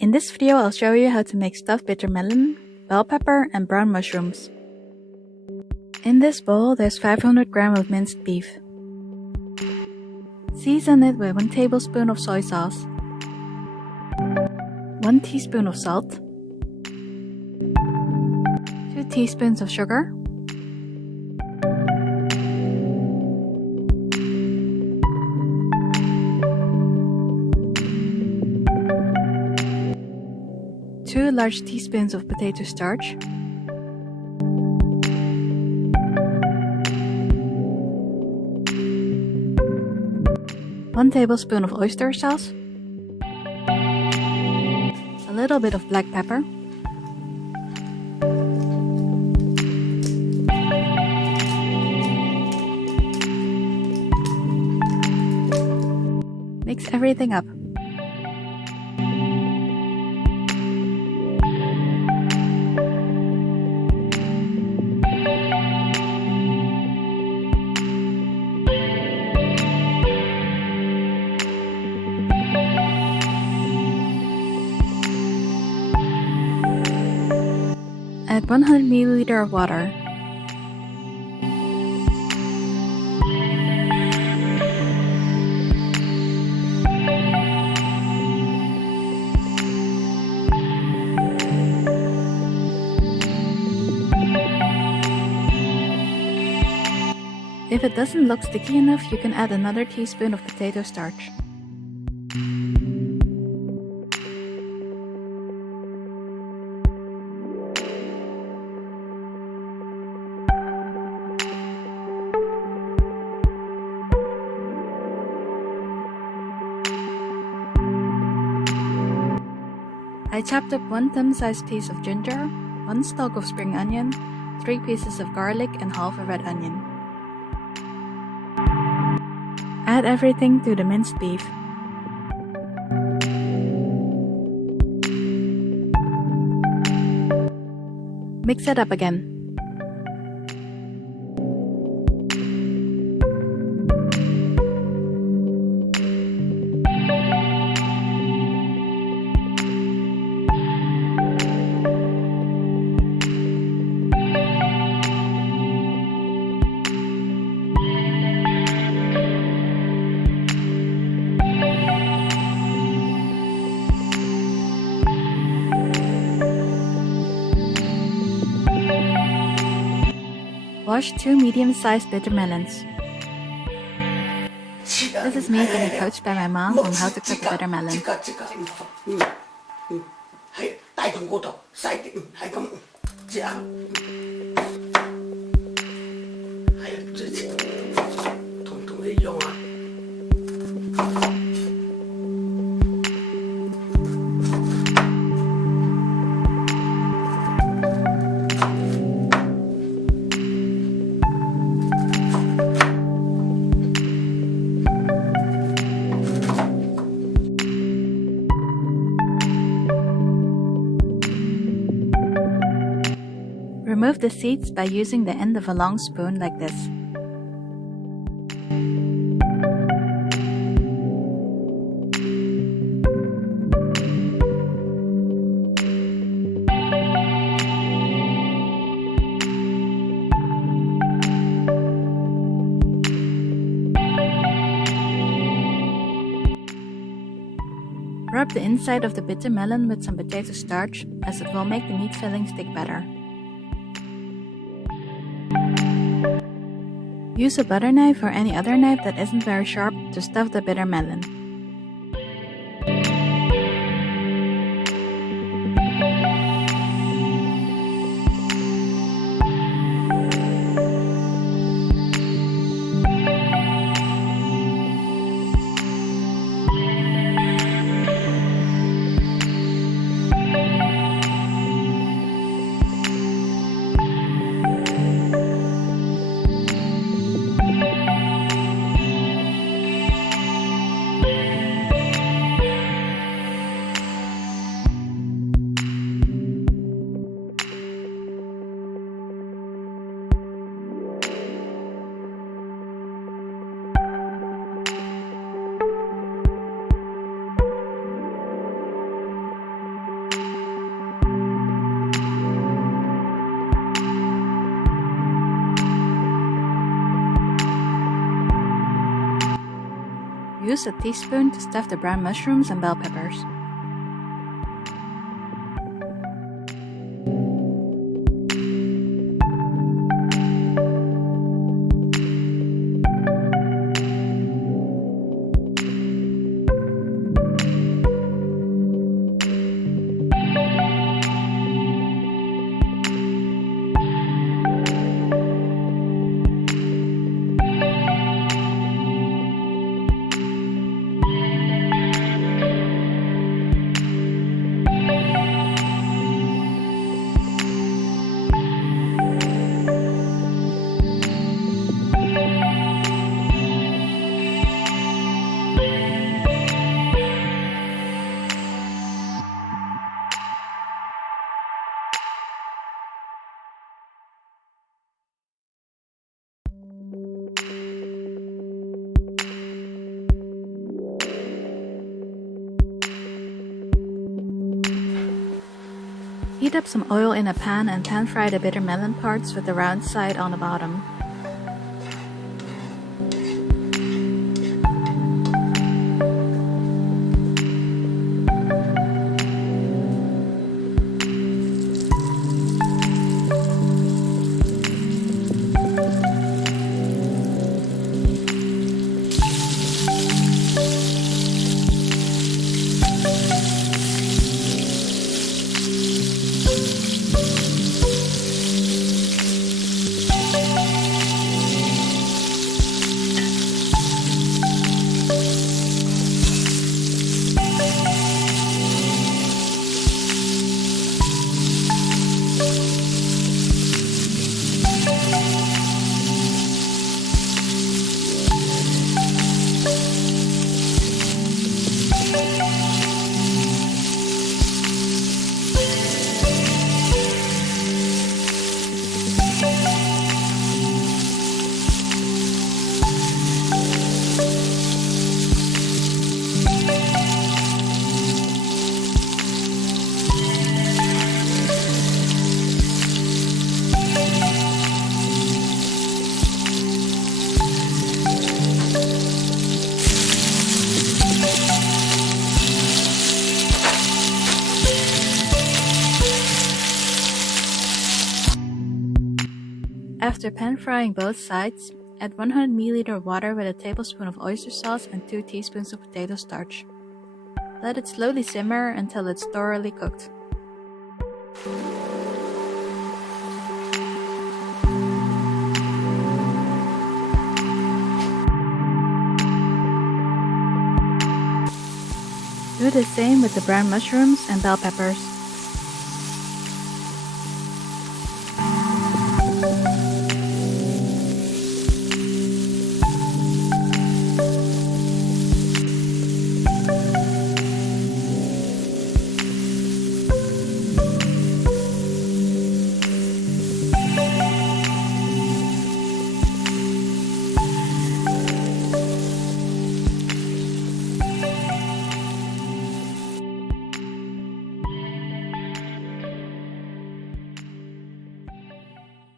In this video, I'll show you how to make stuffed bitter melon, bell pepper, and brown mushrooms. In this bowl, there's 500 grams of minced beef. Season it with 1 tablespoon of soy sauce, 1 teaspoon of salt, 2 teaspoons of sugar, two large teaspoons of potato starch, one tablespoon of oyster sauce, a little bit of black pepper, mix everything up. Add 100 ml of water. If it doesn't look sticky enough, you can add another teaspoon of potato starch. I chopped up 1 thumb-sized piece of ginger, 1 stalk of spring onion, 3 pieces of garlic, and half a red onion. Add everything to the minced beef. Mix it up again. Wash 2 medium-sized bitter melons. This is me getting coached by my mom on how to cook a bitter melon. Remove the seeds by using the end of a long spoon like this. Rub the inside of the bitter melon with some potato starch, as it will make the meat filling stick better. Use a butter knife or any other knife that isn't very sharp to stuff the bitter melon. use a teaspoon to stuff the brown mushrooms and bell peppers. Heat up some oil in a pan and pan-fry the bitter melon parts with the round side on the bottom. After pan-frying both sides, add 100 ml of water with a tablespoon of oyster sauce and 2 teaspoons of potato starch. Let it slowly simmer until it's thoroughly cooked. Do the same with the brown mushrooms and bell peppers.